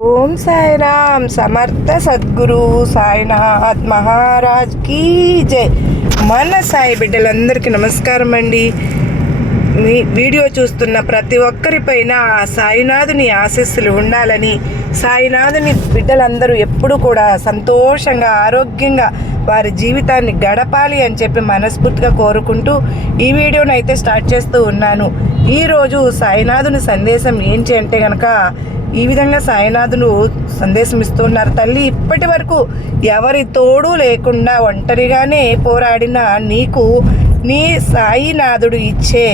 ఓం సాయిరామ్. సమర్థ సద్గురు సాయినాథ్ మహారాజ్ కీ జై. మన సాయి బిడ్డలందరికీ నమస్కారం అండి. మీ వీడియో చూస్తున్న ప్రతి ఒక్కరిపైన సాయినాథుని ఆశీస్సులు ఉండాలని, సాయినాథుని బిడ్డలందరూ ఎప్పుడు కూడా సంతోషంగా ఆరోగ్యంగా వారి జీవితాన్ని గడపాలి అని చెప్పి మనస్ఫూర్తిగా కోరుకుంటూ ఈ వీడియోని అయితే స్టార్ట్ చేస్తూ ఉన్నాను. ఈరోజు సాయినాథుని సందేశం ఏంటి అంటే కనుక ఈ విధంగా సాయినాథులు సందేశం ఇస్తున్నారు. తల్లి, ఇప్పటి వరకు ఎవరి తోడు లేకుండా ఒంటరిగానే పోరాడిన నీకు నీ సాయినాథుడు ఇచ్చే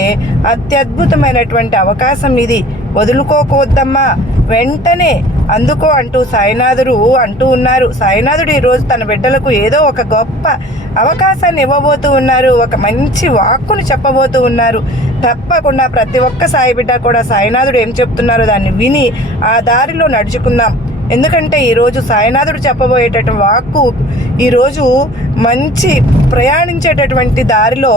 అత్యద్భుతమైనటువంటి అవకాశం ఇది. వదులుకోవద్దమ్మా, వెంటనే అందుకో అంటూ సాయినాథుడు అంటూ ఉన్నారు. సాయినాథుడు ఈరోజు తన బిడ్డలకు ఏదో ఒక గొప్ప అవకాశాన్ని ఇవ్వబోతూ ఉన్నారు. ఒక మంచి వాక్కును చెప్పబోతూ ఉన్నారు. తప్పకుండా ప్రతి ఒక్క సాయి బిడ్డ కూడా సాయినాథుడు ఏం చెప్తున్నారో దాన్ని విని ఆ దారిలో నడుచుకుందాం. ఎందుకంటే ఈరోజు సాయినాథుడు చెప్పబోయేటటువంటి వాక్కు ఈరోజు మంచి ప్రయాణించేటటువంటి దారిలో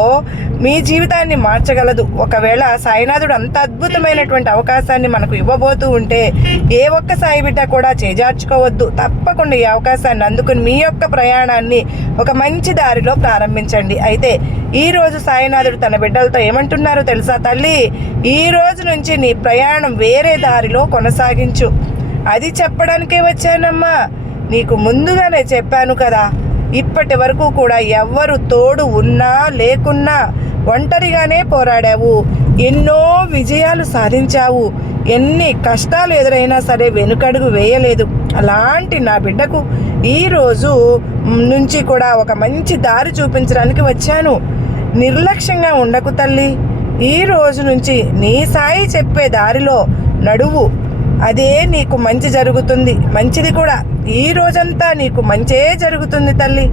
మీ జీవితాన్ని మార్చగలదు. ఒకవేళ సాయినాథుడు అంత అద్భుతమైనటువంటి అవకాశాన్ని మనకు ఇవ్వబోతూ ఉంటే ఏ ఒక్క సాయి బిడ్డ కూడా చేజార్చుకోవద్దు. తప్పకుండా ఈ అవకాశాన్ని అందుకుని మీ యొక్క ప్రయాణాన్ని ఒక మంచి దారిలో ప్రారంభించండి. అయితే ఈరోజు సాయినాథుడు తన బిడ్డలతో ఏమంటున్నారో తెలుసా? తల్లి, ఈ రోజు నుంచి నీ ప్రయాణం వేరే దారిలో కొనసాగించు. అది చెప్పడానికే వచ్చానమ్మా. నీకు ముందుగానే చెప్పాను కదా, ఇప్పటి వరకు కూడా ఎవ్వరు తోడు ఉన్నా లేకున్నా ఒంటరిగానే పోరాడావు. ఎన్నో విజయాలు సాధించావు. ఎన్ని కష్టాలు ఎదురైనా సరే వెనుకడుగు వేయలేదు. అలాంటి నా బిడ్డకు ఈరోజు నుంచి కూడా ఒక మంచి దారి చూపించడానికి వచ్చాను. నిర్లక్ష్యంగా ఉండకు తల్లి. ఈ రోజు నుంచి నీ సాయి చెప్పే దారిలో నడువు. అదే నీకు మంచి జరుగుతుంది. మంచిది కూడా. ఈ రోజంతా నీకు మంచే జరుగుతుంది తల్లి.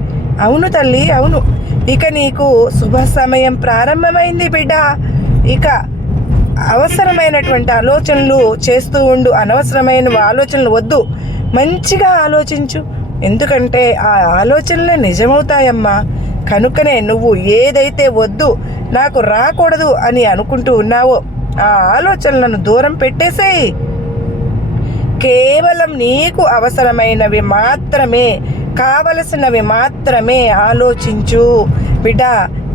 అవును తల్లి, అవును. ఇక నీకు శుభ సమయం ప్రారంభమైంది బిడ్డ. ఇక అవసరమైనటువంటి ఆలోచనలు చేస్తూ ఉండు. అనవసరమైన ఆలోచనలు వద్దు. మంచిగా ఆలోచించు. ఎందుకంటే ఆ ఆలోచనలే నిజమవుతాయమ్మా. కనుకనే నువ్వు ఏదైతే వద్దు, నాకు రాకూడదు అని అనుకుంటూ ఉన్నావో ఆ ఆలోచనలను దూరం పెట్టేసేయి. కేవలం నీకు అవసరమైనవి మాత్రమే, కావలసినవి మాత్రమే ఆలోచించు బిడ్డ.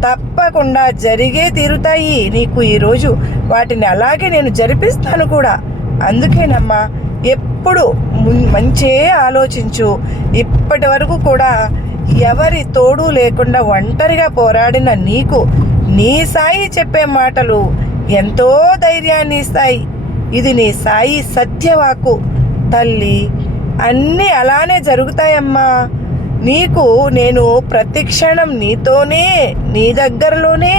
తప్పకుండా జరిగే తీరుతాయి. నీకు ఈరోజు వాటిని అలాగే నేను జరిపిస్తాను కూడా. అందుకేనమ్మా, ఎప్పుడు మంచే ఆలోచించు. ఇప్పటి వరకు కూడా ఎవరి తోడు లేకుండా ఒంటరిగా పోరాడిన నీకు నీ సాయి చెప్పే మాటలు ఎంతో ధైర్యాన్ని ఇస్తాయి. ఇది నీ సాయి సత్యవాకు తల్లి. అన్నీ అలానే జరుగుతాయమ్మా. నీకు నేను ప్రతి క్షణం నీతోనే, నీ దగ్గరలోనే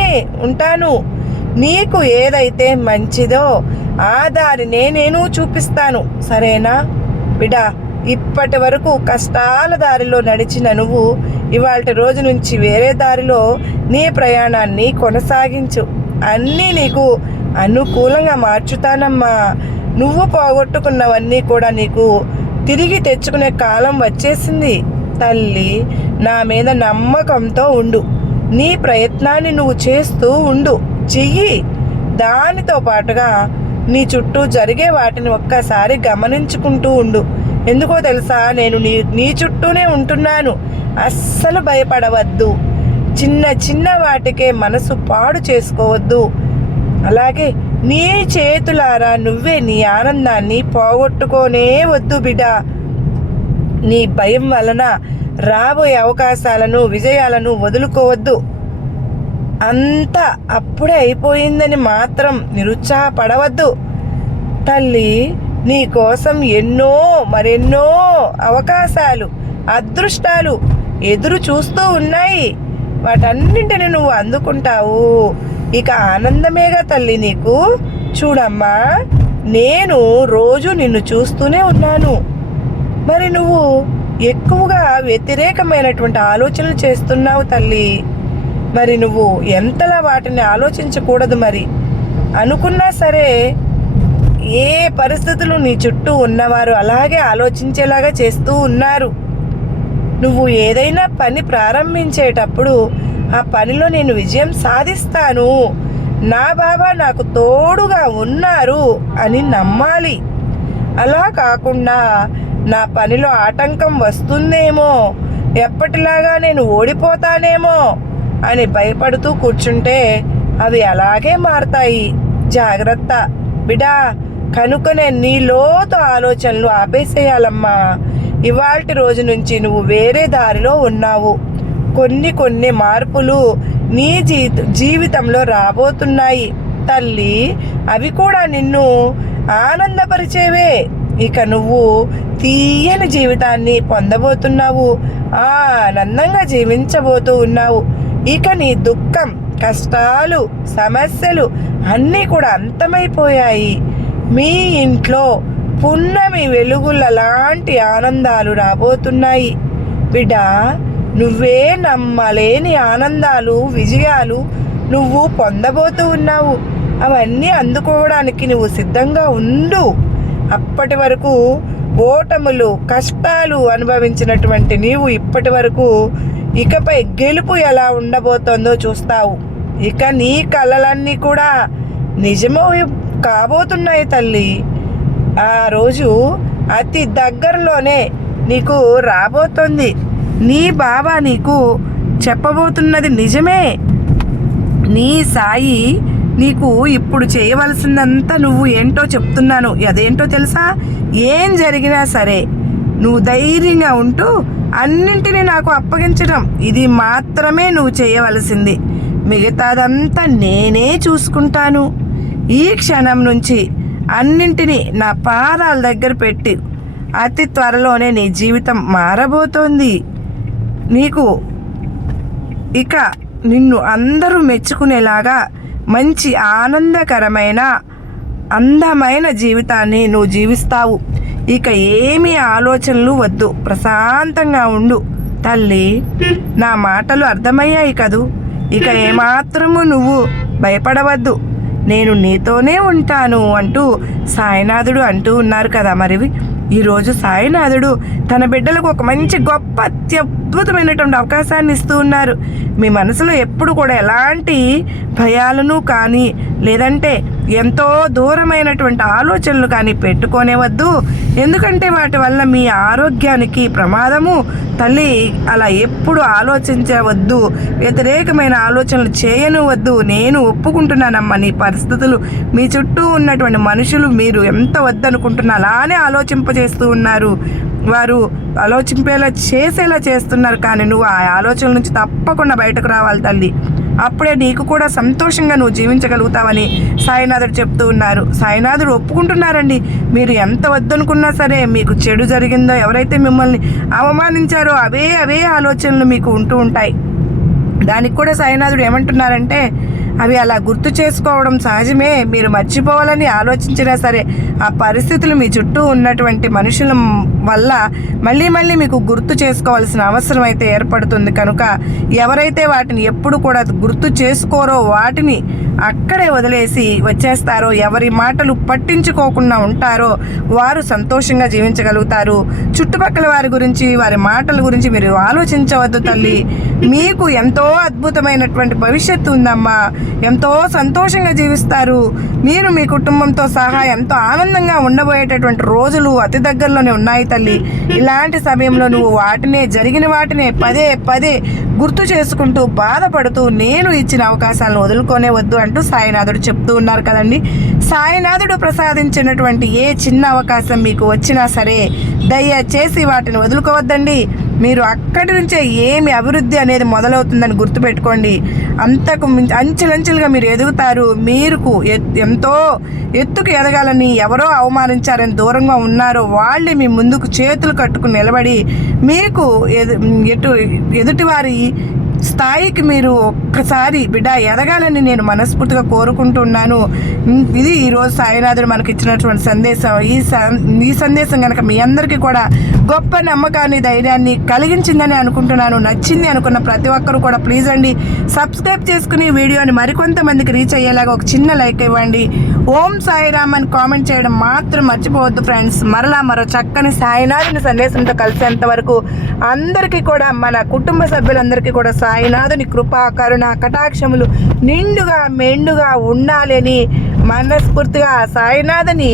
ఉంటాను. నీకు ఏదైతే మంచిదో ఆ దారినే నేను చూపిస్తాను. సరేనా బిడ్డ? ఇప్పటి వరకు కష్టాల దారిలో నడిచిన నువ్వు ఇవాళ రోజు నుంచి వేరే దారిలో నీ ప్రయాణాన్ని కొనసాగించు. అన్నీ నీకు అనుకూలంగా మార్చుతానమ్మా. నువ్వు పోగొట్టుకున్నవన్నీ కూడా నీకు తిరిగి తెచ్చుకునే కాలం వచ్చేసింది తల్లి. నా మీద నమ్మకంతో ఉండు. నీ ప్రయత్నాన్ని నువ్వు చేస్తూ ఉండు. చెయ్యి. దానితో పాటుగా నీ చుట్టూ జరిగే వాటిని ఒక్కసారి గమనించుకుంటూ ఉండు. ఎందుకో తెలుసా, నేను నీ చుట్టూనే ఉంటున్నాను. అస్సలు భయపడవద్దు. చిన్న చిన్న వాటికే మనసు పాడు చేసుకోవద్దు. అలాగే నీ చేతులారా నువ్వే నీ ఆనందాన్ని పోగొట్టుకోనే వద్దు బిడ్డ. నీ భయం వలన రాబోయే అవకాశాలను, విజయాలను వదులుకోవద్దు. అంతా అప్పుడే అయిపోయిందని మాత్రం నిరుత్సాహపడవద్దు తల్లి. నీ కోసం ఎన్నో మరెన్నో అవకాశాలు, అదృష్టాలు ఎదురు చూస్తూ ఉన్నాయి. వాటన్నింటిని నువ్వు అందుకుంటావు. ఇక ఆనందమేగా తల్లి నీకు. చూడమ్మా, నేను రోజు నిన్ను చూస్తూనే ఉన్నాను. మరి నువ్వు ఎక్కువగా వ్యతిరేకమైనటువంటి ఆలోచనలు చేస్తున్నావు తల్లి. మరి నువ్వు ఎంతలా వాటిని ఆలోచించకూడదు. మరి అనుకున్నా సరే ఏ పరిస్థితులు నీ చుట్టూ ఉన్నవారు అలాగే ఆలోచించేలాగా చేస్తూ ఉన్నారు. నువ్వు ఏదైనా పని ప్రారంభించేటప్పుడు ఆ పనిలో నేను విజయం సాధిస్తాను, నా బాబా నాకు తోడుగా ఉన్నారు అని నమ్మాలి. అలా కాకుండా నా పనిలో ఆటంకం వస్తుందేమో, ఎప్పటిలాగా నేను ఓడిపోతానేమో అని భయపడుతూ కూర్చుంటే అవి అలాగే మారతాయి. జాగ్రత్త బిడా. కనుకనే నీ లోతు ఆలోచనలు ఆపేసేయాలమ్మా. ఇవాల్టి రోజు నుంచి నువ్వు వేరే దారిలో ఉన్నావు. కొన్ని మార్పులు నీ జీవితంలో రాబోతున్నాయి తల్లి. అవి కూడా నిన్ను ఆనందపరిచేవే. ఇక నువ్వు తీయని జీవితాన్ని పొందబోతున్నావు. ఆనందంగా జీవించబోతూ ఉన్నావు. ఇక నీ దుఃఖం, కష్టాలు, సమస్యలు అన్నీ కూడా అంతమైపోయాయి. మీ ఇంట్లో పున్నమి వెలుగుల లాంటి ఆనందాలు రాబోతున్నాయి బిడ్డా. నువ్వే నమ్మలేని ఆనందాలు, విజయాలు నువ్వు పొందబోతూ ఉన్నావు. అవన్నీ అందుకోవడానికి నువ్వు సిద్ధంగా ఉండు. అప్పటి వరకు ఓటములు, కష్టాలు అనుభవించినటువంటి నీవు ఇప్పటి వరకు ఇకపై గెలుపు ఎలా ఉండబోతోందో చూస్తావు. ఇక నీ కలలన్నీ కూడా నిజమో కాబోతున్నాయి తల్లి. ఆ రోజు అతి దగ్గరలోనే నీకు రాబోతోంది. నీ బాబా నీకు చెప్పబోతున్నది నిజమే. నీ సాయి నీకు ఇప్పుడు చేయవలసిందంతా నువ్వు ఏంటో చెప్తున్నాను. అదేంటో తెలుసా? ఏం జరిగినా సరే నువ్వు ధైర్యంగా ఉంటూ అన్నింటినీ నాకు అప్పగించడం, ఇది మాత్రమే నువ్వు చేయవలసింది. మిగతాదంతా నేనే చూసుకుంటాను. ఈ క్షణం నుంచి అన్నింటినీ నా పాదాల దగ్గర పెట్టి అతి త్వరలోనే నీ జీవితం మారబోతోంది. నీకు ఇక నిన్ను అందరూ మెచ్చుకునేలాగా మంచి ఆనందకరమైన అందమైన జీవితాన్ని నువ్వు జీవిస్తావు. ఇక ఏమీ ఆలోచనలు వద్దు, ప్రశాంతంగా ఉండు తల్లి. నా మాటలు అర్థమయ్యాయి కదూ? ఇక ఏమాత్రము నువ్వు భయపడవద్దు, నేను నీతోనే ఉంటాను అంటూ సాయినాథుడు అంటూ ఉన్నారు కదా. మరి ఈరోజు సాయినాథుడు తన బిడ్డలకు ఒక మంచి గొప్ప అత్యద్భుతమైనటువంటి అవకాశాన్ని ఇస్తూ ఉన్నారు. మీ మనసులో ఎప్పుడు కూడా ఎలాంటి భయాలను కానీ లేదంటే ఎంతో దూరమైనటువంటి ఆలోచనలు కానీ పెట్టుకోనేవద్దు. ఎందుకంటే వాటి వల్ల మీ ఆరోగ్యానికి ప్రమాదము తల్లి. అలా ఎప్పుడు ఆలోచించవద్దు, వ్యతిరేకమైన ఆలోచనలు చేయనివద్దు. నేను ఒప్పుకుంటున్నానమ్మా. నీ పరిస్థితులు, మీ చుట్టూ ఉన్నటువంటి మనుషులు మీరు ఎంత వద్దనుకుంటున్నా అలానే ఆలోచింపజేస్తూ ఉన్నారు. వారు ఆలోచింపేలా చేసేలా చేస్తున్నారు. కానీ నువ్వు ఆ ఆలోచనల నుంచి తప్పకుండా బయటకు రావాలి తల్లి. అప్పుడే నీకు కూడా సంతోషంగా నువ్వు జీవించగలుగుతావని సాయినాథుడు చెప్తూ ఉన్నారు. సాయినాథుడు ఒప్పుకుంటున్నారండి. మీరు ఎంత వద్దనుకున్నా సరే, మీకు చెడు జరిగిందో, ఎవరైతే మిమ్మల్ని అవమానించారో అవే ఆలోచనలు మీకు ఉంటూ ఉంటాయి. దానికి కూడా సాయినాథుడు ఏమంటున్నారంటే, అవి అలా గుర్తు చేసుకోవడం సహజమే. మీరు మర్చిపోవాలని ఆలోచించినా సరే ఆ పరిస్థితులు మీ చుట్టూ ఉన్నటువంటి మనుషుల వల్ల మళ్ళీ మీకు గుర్తు చేసుకోవాల్సిన అవసరం అయితే ఏర్పడుతుంది. కనుక ఎవరైతే వాటిని ఎప్పుడు కూడా గుర్తు చేసుకోరో, వాటిని అక్కడే వదిలేసి వచ్చేస్తారో, ఎవరి మాటలు పట్టించుకోకుండా ఉంటారో వారు సంతోషంగా జీవించగలుగుతారు. చుట్టుపక్కల వారి గురించి, వారి మాటల గురించి మీరు ఆలోచించవద్దు తల్లి. మీకు ఎంతో అద్భుతమైనటువంటి భవిష్యత్తు ఉందమ్మా. ఎంతో సంతోషంగా జీవిస్తారు. మీరు మీ కుటుంబంతో సహా ఎంతో ఆనందంగా ఉండబోయేటటువంటి రోజులు అతి దగ్గరలోనే ఉన్నాయి తల్లి. ఇలాంటి సమయంలో నువ్వు జరిగిన వాటినే పదే గుర్తు చేసుకుంటూ బాధపడుతూ నేను ఇచ్చిన అవకాశాలను వదులుకోనే వద్దు అంటూ సాయినాథుడు చెప్తూ ఉన్నారు కదండి. సాయినాథుడు ప్రసాదించినటువంటి ఏ చిన్న అవకాశం మీకు వచ్చినా సరే దయచేసి వాటిని వదులుకోవద్దండి. మీరు అక్కడి నుంచే ఏమి అభివృద్ధి అనేది మొదలవుతుందని గుర్తుపెట్టుకోండి. అంతకు అంచెలంచెలుగా మీరు ఎదుగుతారు. మీకు ఎంతో ఎత్తుకు ఎదగాలని ఎవరో అవమానించారని దూరంగా ఉన్నారో వాళ్ళే మీ ముందుకు చేతులు కట్టుకుని నిలబడి మీకు ఎదుటివారి స్థాయికి మీరు ఒక్కసారి బిడ్డ ఎదగాలని నేను మనస్ఫూర్తిగా కోరుకుంటున్నాను. ఇది ఈరోజు సాయినాథుడు మనకి ఇచ్చినటువంటి సందేశం. ఈ సందేశం కనుక మీ అందరికీ కూడా గొప్ప నమ్మకాన్ని, ధైర్యాన్ని కలిగించిందని అనుకుంటున్నాను. నచ్చింది అనుకున్న ప్రతి ఒక్కరు కూడా ప్లీజ్ అండి సబ్స్క్రైబ్ చేసుకుని వీడియోని మరికొంతమందికి రీచ్ అయ్యేలాగా ఒక చిన్న లైక్ ఇవ్వండి. ఓం సాయిరామ్ అని కామెంట్ చేయడం మాత్రం మర్చిపోవద్దు ఫ్రెండ్స్. మరో చక్కని సాయినాథుని సందేశంతో కలిసేంత వరకు అందరికీ కూడా, మన కుటుంబ సభ్యులందరికీ కూడా సాయినాథుని కృపా, కరుణ, కటాక్షములు నిండుగా మెండుగా ఉండాలని మనస్ఫూర్తిగా సాయినాథుని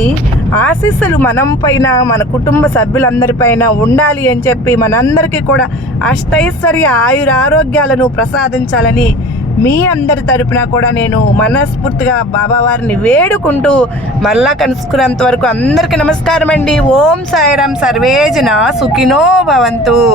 ఆశీస్సులు మనం పైన మన కుటుంబ సభ్యులందరిపైన ఉండాలి అని చెప్పి మనందరికీ కూడా అష్టైశ్వర్య ఆయురారోగ్యాలను ప్రసాదించాలని మీ అందరి తరపున కూడా నేను మనస్ఫూర్తిగా బాబావారిని వేడుకుంటూ మళ్ళా కలుసుకున్నంత వరకు అందరికీ నమస్కారం అండి. ఓం సాయిరాం. సర్వేజన సుఖినో భవంతు.